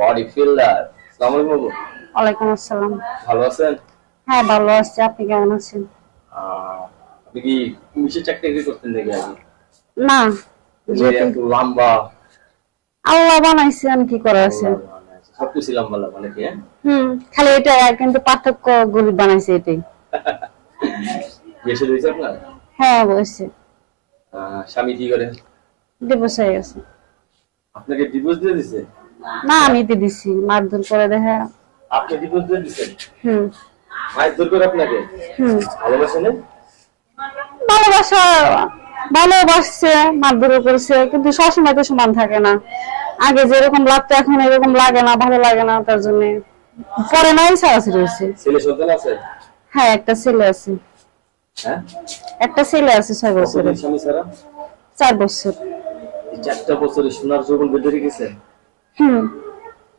Body fielder আসসালামু আলাইকুম ওয়ালাইকুম আসসালাম। ভালো আছেন? হ্যাঁ ভালো আছি। আপনি কেমন আছেন? আপনি কি পুলিশের চাকরি করতেন নাকি আগে? না। লম্বা। আল্লাহ বানাইছে আমি কি করে আছে? সব কিছু লম্বা লম্বা নাকি হ্যাঁ? হুম খালি এটা কিন্তু পার্থক্য গরিব বানাইছে এটাই। বেশি রয়েছে আপনার? হ্যাঁ আহ, স্বামী কি করে? ডিভোর্স হয়ে গেছে। আপনাকে ডিভোর্স দিয়ে দিছে? না আমি দিয়ে দিছি মারধর করে দেখা। আপনি ডিভোর্স দিয়ে দিচ্ছেন হুম। মায়ের দূর করে আপনাকে? হুম। ভালোবাসেন ভালোবাসা ভালোবাসছে মারধর করছে কিন্তু সবসময় তো সমান থাকে না। আগে যেরকম লাগতো এখন এরকম লাগে না ভালো লাগে না তার জন্য। পরে নাই সারাসি রয়েছে ছেলে সন্তান আছে? হ্যাঁ একটা ছেলে আছে। হ্যাঁ? একটা ছেলে আছে ছয় বছরের। স্বামী ছাড়া? চার বছর। চারটা বছরে সোনার যৌবন বেঁধে রেখেছে? হুম।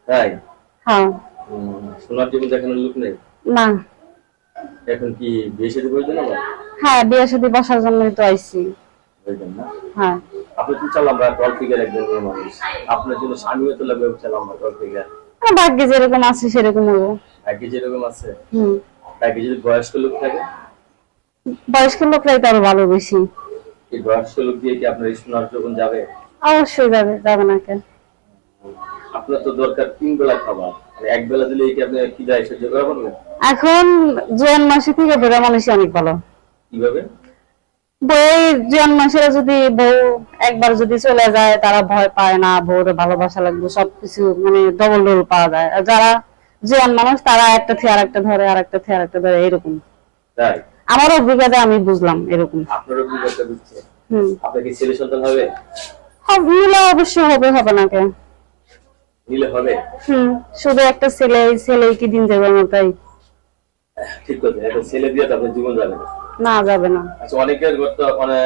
তাই? হ্যাঁ। সোনার জীবন দেখানোর লোক নেই? না। এখন কি বিয়ে আবার? হ্যাঁ বিয়ে সাথে বসার জন্যই তো আইছি। হ্যাঁ। আপনি আমরা টল ফিগার একজন মানুষ। আপনার জন্য স্বামীও তো লাগবে টল ফিগার ভাগ্যে যেরকম আছে সেরকম হব ভাগ্যে যেরকম আছে? হুম। ভাগ্যে যদি বয়স্ক লোক থাকে? বয়স্ক লোকরাই তো আরও ভালো বেশি। এই বয়স্ক লোক দিয়ে কি আপনার সোনার যখন যাবে? অবশ্যই যাবে যাবে না কেন? আপনার তো দরকার তিন বেলা খাবার। এক বেলা দিলে কি আপনি কি যায় সহ্য করা পারবেন এখন জোয়ান মাসে থেকে বেড়া মানুষই অনেক ভালো। কীভাবে? বই জোয়ান মাসেরা যদি বউ একবার যদি চলে যায় তারা ভয় পায় না বউরে ভালোবাসা লাগবে সবকিছু মানে ডবল ডবল পাওয়া যায়। আর যারা জোয়ান মানুষ তারা একটা থেকে আরেকটা ধরে আর একটা থেকে আরেকটা ধরে এরকম। তাই? আমার অভিজ্ঞতা আমি বুঝলাম এরকম। আপনারও কি করতে দিচ্ছে হুম। আপনার কি ছেলে সন্তান হবে? হব- মিলে অবশ্যই হবে হবে না কেন? নিলে হবে? হুম শুধু একটা ছেলে ছেলে কি দিন যাবে আমার তাই? ঠিক কথা একটা ছেলে দিয়ে তারপর জীবন যাবে না। না যাবে না। আচ্ছা অনেকের করতে মানে